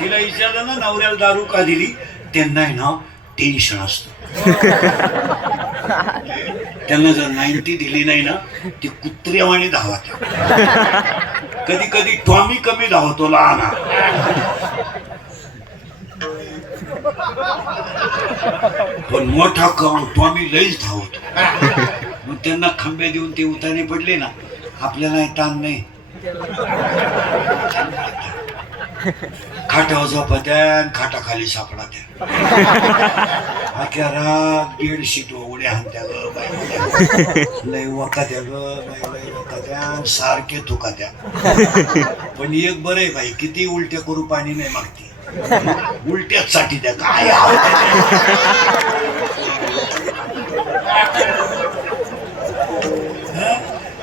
तिला विचारलं ना नवऱ्याला दारू का दिली, त्यांना आहे ना टेन्शन असतं. त्यांना जर 90 दिली नाही ना ती कुत्र्यावाणी धावत. कधी कधी टॉमी कमी धावतो लहान, पण मोठा टॉमी लईच धावतो. मग त्यांना खंबे देऊन ते उतारे पडले ना, आपल्याला ताण नाही. खाटावर झोपत्या, खाटाखाली सापडा त्या, अख्या रात बेडशीट उड्या हाणत्या ग बाई, लय वकात्या ग बाई, लय वकात्या, सारखे थुकात्या. पण एक बरं आहे बाई, किती उलट्या करू पाणी नाही मागते, उलट्याच साठी त्या काय.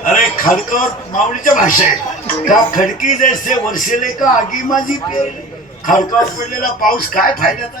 अरे खडकर माऊलीच्या भाषा आहे का, खडकी जैसे वर्षेले का आगी माझी पेरली. खडकावर पडलेला पाऊस काय फायद्याचा.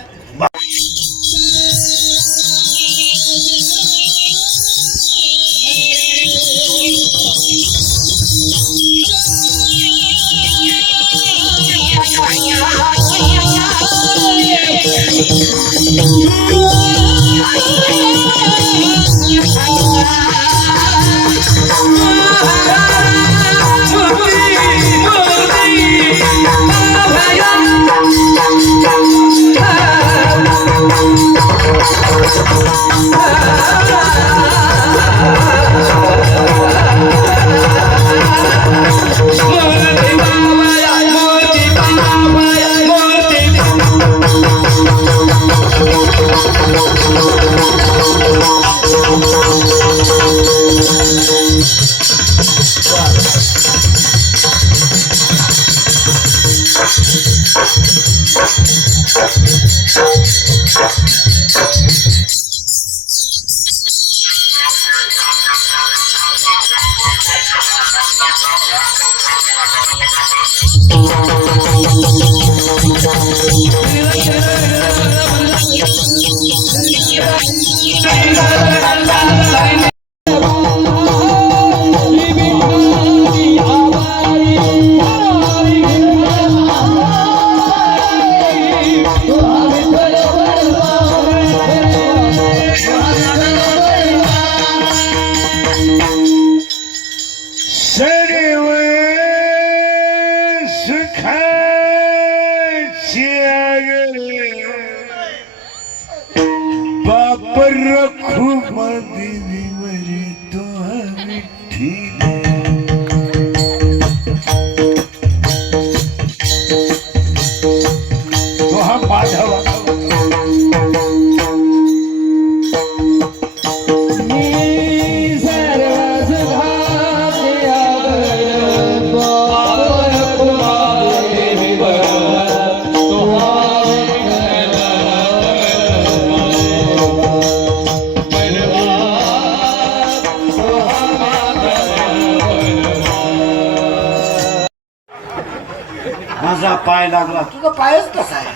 माझा पाय लागला, तुझा पायच कसा आहे.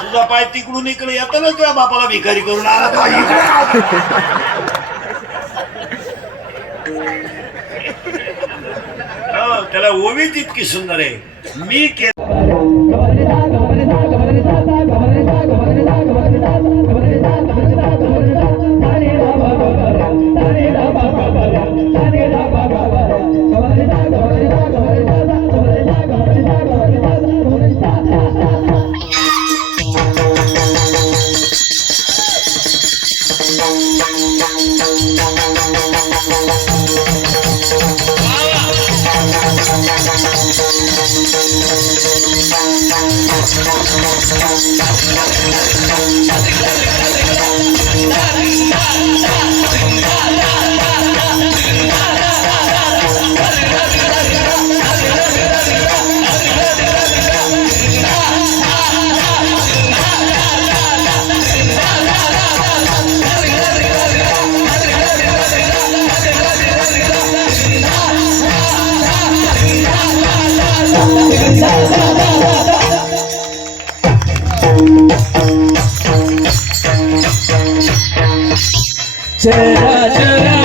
तुझा पाय तिकडून इकडे येताना तुझ्या बापाला भिकारी करून आला. त्याला ओवीच इतकी सुंदर आहे. मी चरा चरा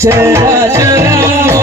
चरा चरा